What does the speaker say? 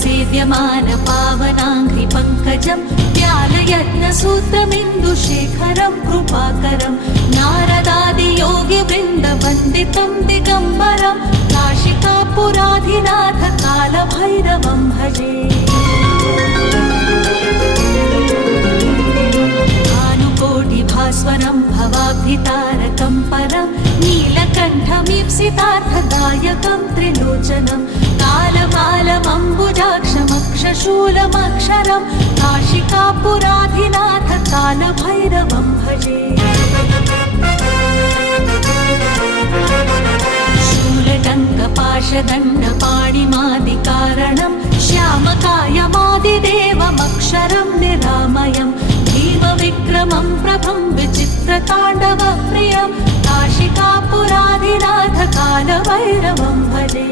सेव्यमान पावनाङ्घ्रि पङ्कजं व्यालयत्नसूत्रमिन्दुशेखरं कृपाकरं नारदादियोगिवृन्दवन्दितं दिगम्बरं काशिकापुराधिनाथ कालभैरवं भजे। भानुकोटिभास्वरं भवाब्धितारकं परं नीलकण्ठमीप्सितार्थदायकं त्रिलोचनं कालकालमम्बुजाक्षमक्षशूलमक्षरं काशिकापुराधिनाथ कालभैरवं भजे। शूलटङ्कपाशदण्डपाणिमादिकारणं श्यामकायमादिदेवमक्षरं निरामयं भीमविक्रमं प्रभं विचित्रताण्डवप्रियं काशिकापुराधिनाथ कालभैरवं भजे।